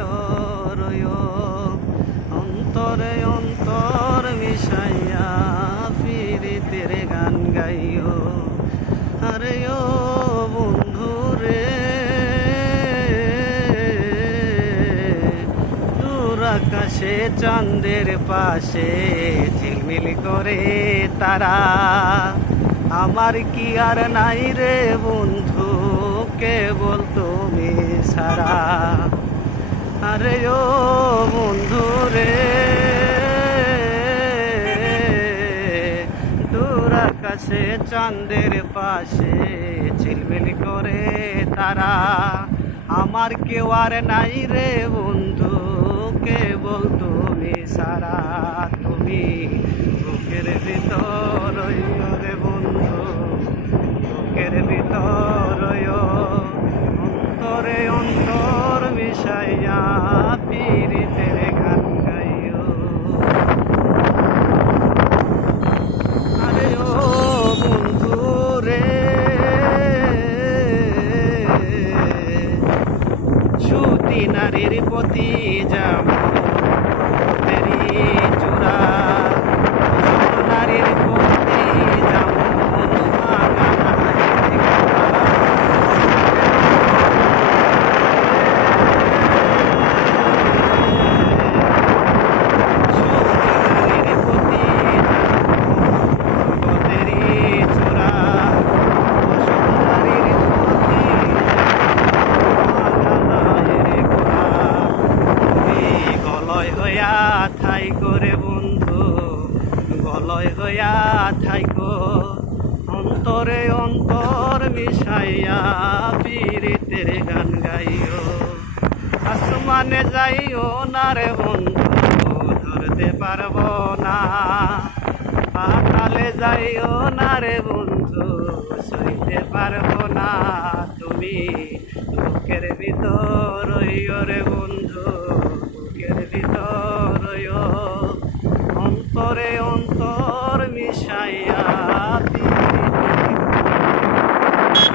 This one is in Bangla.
ভিতরয় অন্তরে অন্তর মিশাইয়া ফিরিতের গান গাইও। আরে ও বন্ধু রে, দূর আকাশে চাঁদের পাশে ঝিলমিল করে তারা। আমার কি আর নাই রে বন্ধু, কেবল তুমি সারা আরে ও বন্ধু রে। দূর আকাশে, চাঁদের পাশে ঝিলমিল করে তারা। আমার কেউ আর নাই রে বন্ধু, কেবল তুমি সারা। তুমি বুকের ভিতর রে বন্ধু, বুকের ভিতর অন্তরে অন্তর মিশাইয়া পীড়িতের গান গাইও আরে ও বন্ধু রে সুতি নারীর প্রতি যেমন তেরি চূড়া সুত নারীর প্রতি যেমন ভাঙা নারীর সুতি নারীর প্রতি যেমন তেরি চূড়া সুত নারীর প্রতি গলয় হইয়া ঠাই করে বন্ধু, গলয় হইয়া ঠাইকো অন্তরে অন্তর মিশাইয়া পীড়িতের গান গাইও। আসমানে যাইও না রে বন্ধু, ধরতে পারব না। পাতালে যাইও না রে বন্ধু, সইতে পারব না। তুমি বুকের ভিতর রইও রে